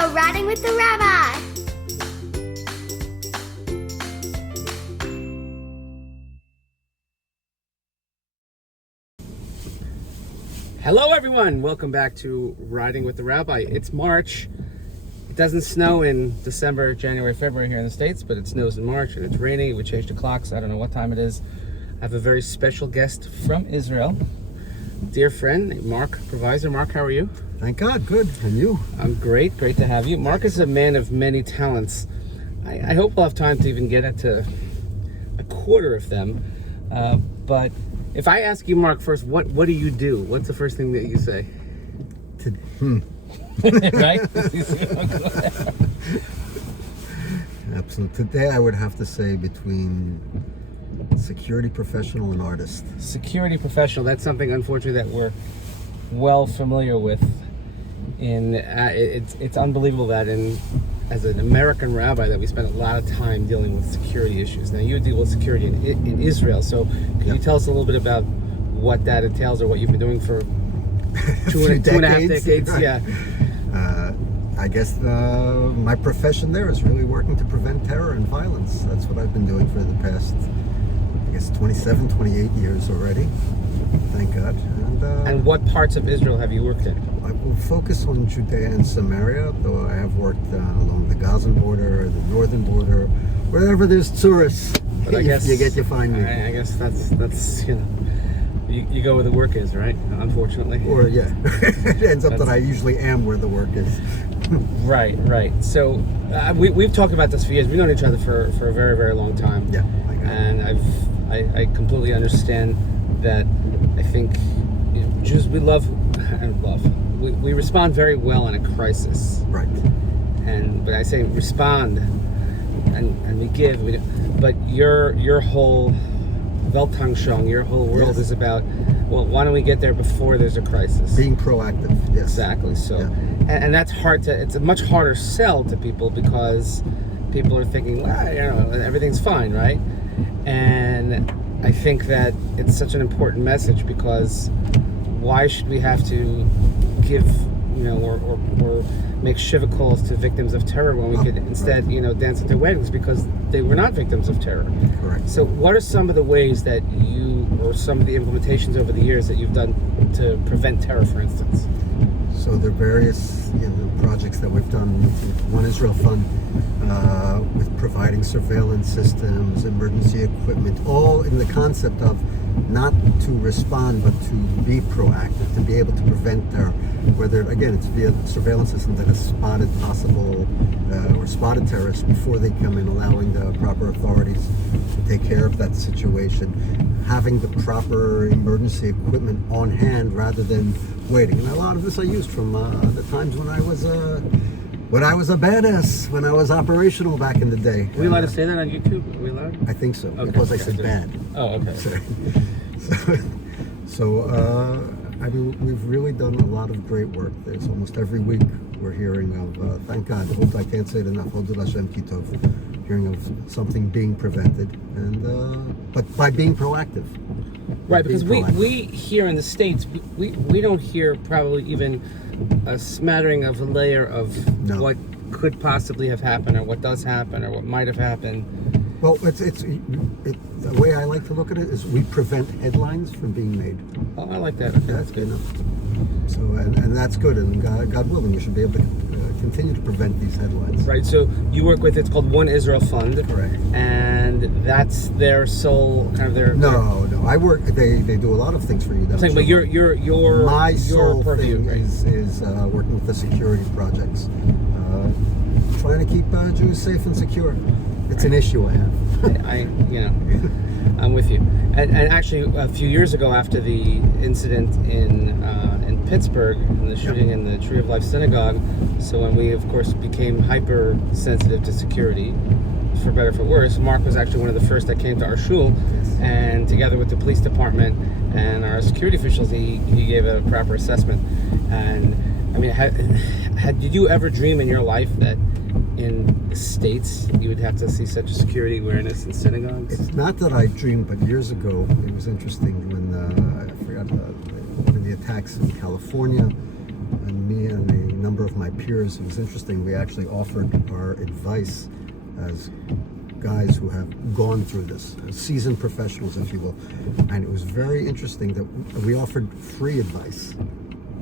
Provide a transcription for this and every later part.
go riding with the rabbi. Hello everyone, welcome back to Riding with the Rabbi. It's March. It doesn't snow in December, January, February here in the States, but it snows in March and it's raining. We changed the clocks. I don't know what time it is. I have a very special guest from Israel. Dear friend, named Marc Provisor. Marc, how are you? Thank God, good. And you? I'm great to have you. Marc is a man of many talents. I hope we'll have time to even get into a quarter of them. But if I ask you, Marc, first, what do you do? What's the first thing that you say? Right? Absolutely. Today I would have to say between security professional and artist. Security professional, that's something unfortunately that we're well familiar with. It's unbelievable that as an American rabbi that we spend a lot of time dealing with security issues. Now you deal with security in Israel, so can you tell us a little bit about what that entails or what you've been doing for two and a half decades? Right. Yeah. I guess my profession there is really working to prevent terror and violence. That's what I've been doing for the past, I guess, 27, 28 years already. Thank God. And what parts of Israel have you worked in? I will focus on Judea and Samaria, though I have worked along the Gazan border, the northern border, wherever there's tourists. But I guess you find me. I guess that's you go where the work is, right? Unfortunately. Or yeah, it ends up that I usually am where the work is. Right. So we've talked about this for years. We've known each other for a very, very long time. Yeah. And I completely understand that. I think Jews, we respond very well in a crisis. Right. But I say respond, and we give. But your whole Weltanschauung, your whole world is about, well, why don't we get there before there's a crisis? Being proactive. Yes. Exactly. So, and that's hard to. It's a much harder sell to people because people are thinking, well, everything's fine, right? And I think that it's such an important message because why should we have to give, or make shiva calls to victims of terror when we could instead, dance at their weddings because they were not victims of terror. Correct. So what are some of the ways that or some of the implementations over the years that you've done to prevent terror, for instance? So there are various projects that we've done with One Israel Fund with providing surveillance systems, emergency equipment, all in the concept of not to respond but to be proactive, to be able to prevent terror. Whether, again, it's via surveillance system that has spotted possible or spotted terrorists before they come in, allowing the proper authorities to take care of that situation, having the proper emergency equipment on hand rather than waiting. And a lot of this I used from the times when I was a badass, when I was operational back in the day. Are we allowed to say that on YouTube? Are we allowed? I think so, Okay. because I said bad. Oh, okay. So I mean, we've really done a lot of great work. There's almost every week we're hearing of, thank God, I can't say it enough, Hodul Hashem Kitov, hearing of something being prevented, and but by being proactive. Right, because we here in the States, we don't hear probably even a smattering of a layer of what could possibly have happened or what does happen or what might have happened. Well, the way I like to look at it is we prevent headlines from being made. Oh, I like that. Okay, that's good. So, and that's good, and God willing, we should be able to continue to prevent these headlines. Right, so you work with, it's called One Israel Fund. Correct. And that's their sole, kind of their... No, I work, they do a lot of things for you. But My sole purview, thing right? is working with the security projects. Trying to keep Jews safe and secure. It's an issue I have. I'm with you. And actually, a few years ago, after the incident in Pittsburgh, and the shooting in the Tree of Life Synagogue, so when we, of course, became hypersensitive to security, for better or for worse, Marc was actually one of the first that came to our shul, and together with the police department and our security officials, he gave a proper assessment. And I mean, did you ever dream in your life that in the States you would have to see such a security awareness in synagogues? It's not that I dreamed, but years ago it was interesting when I forgot when the attacks in California, and me and a number of my peers, it was interesting. We actually offered our advice as guys who have gone through this, seasoned professionals, if you will. And it was very interesting that we offered free advice,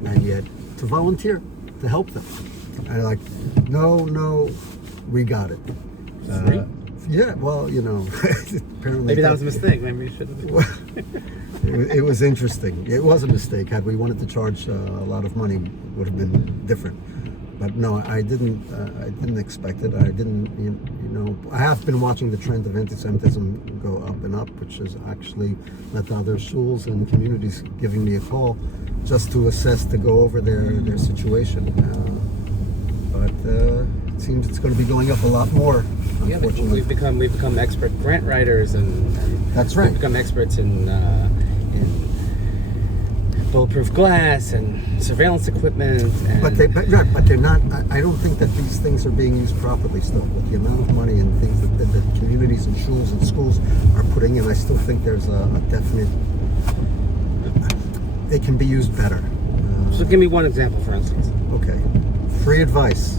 and yet to volunteer to help them. And like, no, we got it. Free? Yeah, well, you know, apparently Maybe that was a mistake. Maybe you should have. it was interesting. It was a mistake. Had we wanted to charge a lot of money, would have been different. But no, I didn't expect it. I didn't, you know. I have been watching the trend of anti-Semitism go up and up, which is actually that other schools and communities giving me a call just to assess, to go over their situation. But it seems it's going to be going up a lot more. Yeah, but we've become expert grant writers, and that's right. We've become experts in bulletproof glass and surveillance equipment. And But they're not. I don't think that these things are being used properly still. With the amount of money and things that the communities and schools are putting in, I still think there's a definite. They can be used better. So give me one example, for instance. Okay, free advice.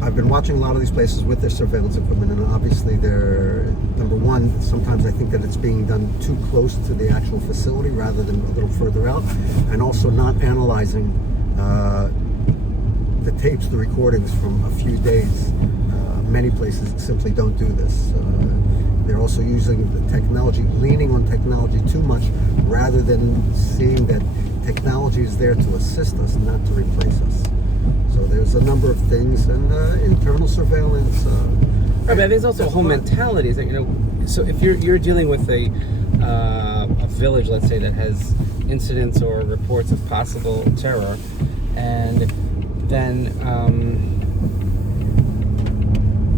I've been watching a lot of these places with their surveillance equipment, and obviously they're, number one, sometimes I think that it's being done too close to the actual facility rather than a little further out, and also not analyzing the tapes, the recordings from a few days. Many places simply don't do this. They're also using the technology, leaning on technology too much, rather than seeing that technology is there to assist us, not to replace us. So there's a number of things, and internal surveillance. Right, but there's also a whole mentality. Is that, you know, so if you're dealing with a village, let's say, that has incidents or reports of possible terror, and then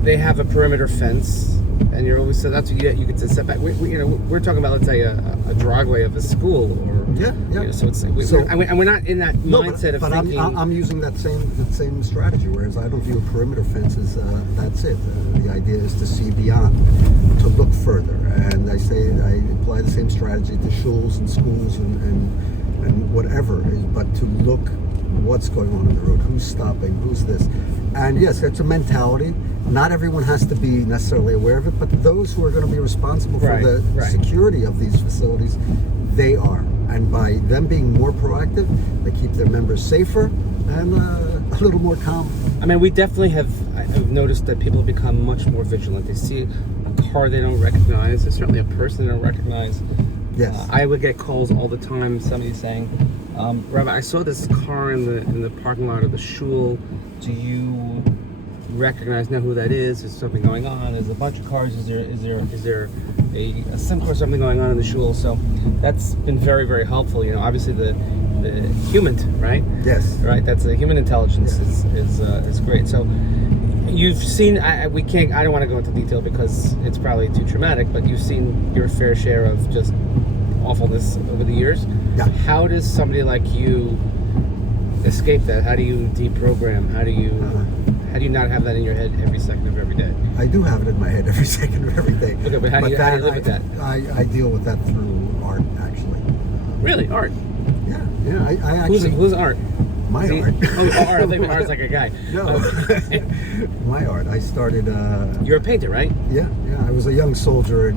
they have a perimeter fence, and you're always, so that's what you get to set back. We're talking about, let's say, a driveway of a school, or Yeah. You know, so it's and we're not in that mindset of thinking. I'm using that same strategy. Whereas I don't view a perimeter fence as that's it. The idea is to see beyond, to look further, and I apply the same strategy to schools and schools and whatever, but to look what's going on the road, who's stopping, who's this, and yes, it's a mentality. Not everyone has to be necessarily aware of it, but those who are going to be responsible for the security of these facilities, they are. And by them being more proactive, they keep their members safer and a little more calm. I mean, we definitely I've noticed that people have become much more vigilant. They see a car they don't recognize. There's certainly a person they don't recognize. Yes. I would get calls all the time, somebody saying, Rabbi, I saw this car in the parking lot of the shul. Do you know who that is? Is something going on? There's a bunch of cars. Is there a SIM card, something going on in the shul? So that's been very, very helpful. You know, obviously the human, right? Yes. Right. That's the human intelligence is great. So you've seen. I don't want to go into detail because it's probably too traumatic. But you've seen your fair share of just awfulness over the years. Yeah. How does somebody like you escape that? How do you deprogram? How do you not have that in your head every second of every day? I do have it in my head every second of every day. Okay, but how do you live with that? I deal with that through art, actually. Really? Art? Yeah. I actually. Who's art? My art. Art. I think art's like a guy. No. My art. I started. You're a painter, right? Yeah. I was a young soldier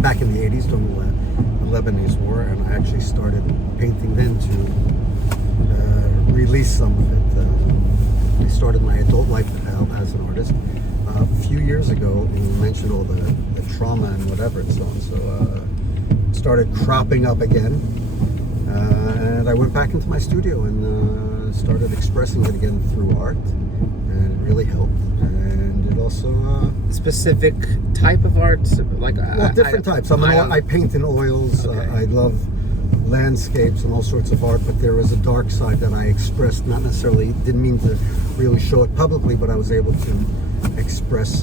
back in the 80s during the Lebanese War, and I actually started painting then to release some of it. I started my adult life as an artist. A few years ago, you mentioned all the trauma and whatever and so on, so started cropping up again, and I went back into my studio and started expressing it again through art, and it really helped. And it also specific type of art, like different types. I paint in oils. Okay. I love landscapes and all sorts of art, but there was a dark side that I expressed, not necessarily, didn't mean to really show it publicly, but I was able to express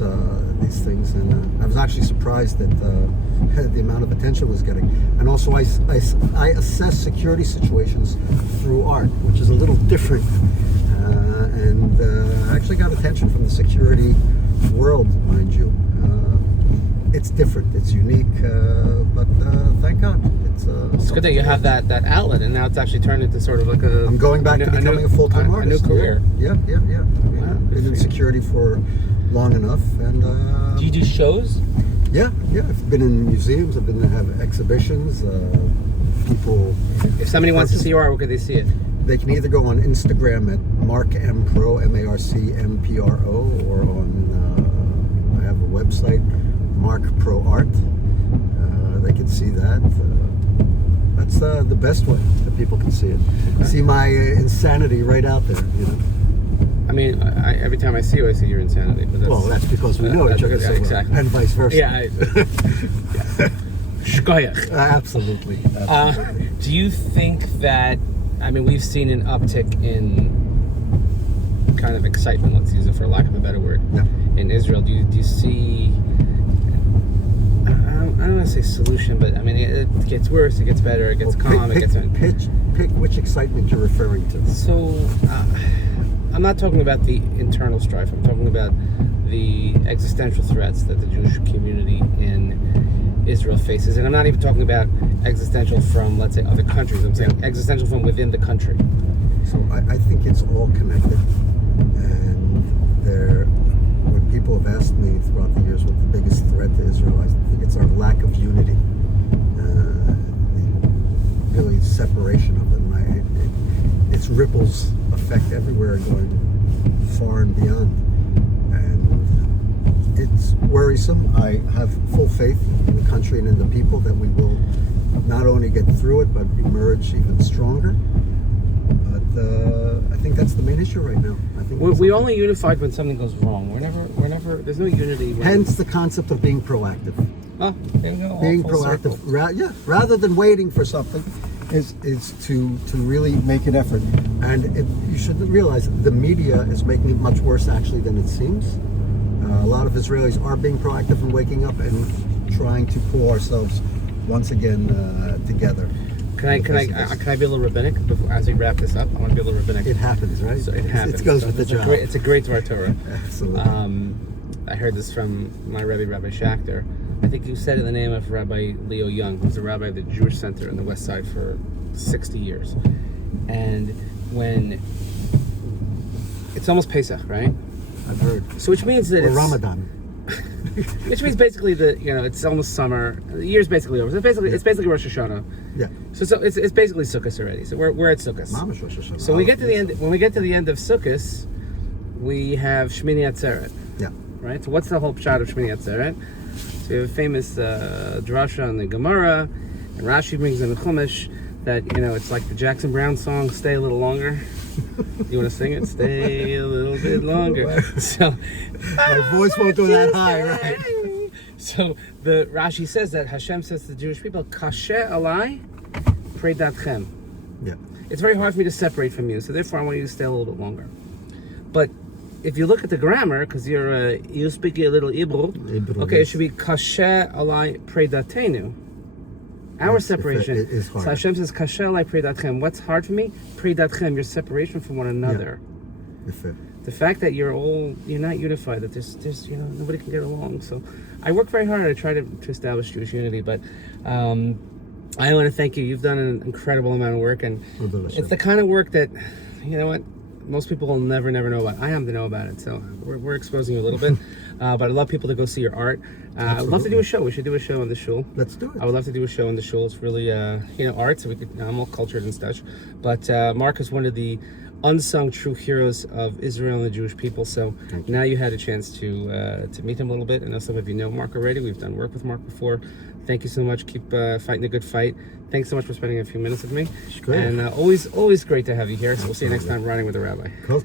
these things, and I was actually surprised that the amount of attention it was getting. And also I assess security situations through art, which is a little different, and I actually got attention from the security world, mind you. it's different. It's unique, but thank God. It's good that you have that outlet, and now it's actually turned into sort of like a. I'm going back to becoming a full-time artist. A new career. Yeah. Been in security for long enough, and. Do you do shows? Yeah. I've been in museums. I've been to have exhibitions. People. If somebody wants to see your art, where could they see it? They can either go on Instagram at Marc Mpro, MarcMpro, or on I have a website, Marc Pro Art. They can see that. That's the best way that people can see it. Okay. See my insanity right out there. I mean, every time I see you, I see your insanity. But that's because we know each other so well, exactly. and vice versa. Yeah. Shkoyach. Absolutely. Do you think that? I mean, we've seen an uptick in kind of excitement. Let's use it for lack of a better word. Yeah. In Israel, do you see? I don't want to say solution, but I mean, it gets worse, it gets better, it gets calm, it gets. Pick which excitement you're referring to. So, I'm not talking about the internal strife. I'm talking about the existential threats that the Jewish community in Israel faces, and I'm not even talking about existential from, let's say, other countries. I'm saying existential from within the country. So I think it's all connected, and when people have asked me throughout the years what the biggest threat to Israel, I think it's our lack of unity, really separation of it, and its ripples affect everywhere, going far and beyond, and it's worrisome. I have full faith in the country and in the people that we will not only get through it, but emerge even stronger. But I think that's the main issue right now. I think we only unified when something goes wrong. We're never. There's no unity. Hence the concept of being proactive. Oh, there you go. Being proactive, rather than waiting for something, is to really make an effort. And you should realize the media is making it much worse actually than it seems. A lot of Israelis are being proactive and waking up and trying to pull ourselves once again together. Can I be a little rabbinic as we wrap this up? I want to be a little rabbinic. It happens, right? So it happens. It goes with the job. It's a great Dvar Torah. Absolutely. I heard this from my Rabbi Schachter. I think you said it in the name of Rabbi Leo Young, who's the rabbi of the Jewish Center on the West Side for 60 years. And when it's almost Pesach, right? I've heard. So which means that or it's Ramadan. Which means basically it's almost summer. The year's basically over. So it's basically Rosh Hashanah. Yeah. So it's basically Sukkot already. So we're at Sukkot. Mamash Rosh Hashanah. So we get to the end. When we get to the end of Sukkot, we have Shmini Atzeret. Yeah. Right. So what's the whole shot of Shmini Atzeret? So we have a famous drasha on the Gemara, and Rashi brings in the Chumash that it's like the Jackson Browne song, "Stay a little longer." You want to sing it? Stay a little bit longer. So my voice won't go that high, right? So the Rashi says that Hashem says to the Jewish people, "Kasher alai predatchem." Yeah. It's very hard for me to separate from you, so therefore I want you to stay a little bit longer. But if you look at the grammar, because you speak a little Hebrew, okay, it should be "Kasher alai predatenu." Our separation is hard. So Hashem says, "Kasher alai predatchem." What's hard for me? Predatchem, your separation from one another. Yeah. The fact that you're not unified, that there's nobody can get along. So I work very hard. I try to establish Jewish unity, but I want to thank you. You've done an incredible amount of work, and it's the kind of work that, most people will never know about. I happen to know about it, so we're exposing you a little bit. But I'd love people to go see your art. I'd love to do a show. We should do a show in the shul. Let's do it. I would love to do a show in the shul. It's really, art, so we could. I'm all cultured and such. But Marc is one of the unsung true heroes of Israel and the Jewish people. So now you had a chance to meet him a little bit. I know some of you know Marc already. We've done work with Marc before. Thank you so much. Keep fighting a good fight. Thanks so much for spending a few minutes with me. And always great to have you here. So we'll see you next time riding with the Rabbi. Cool.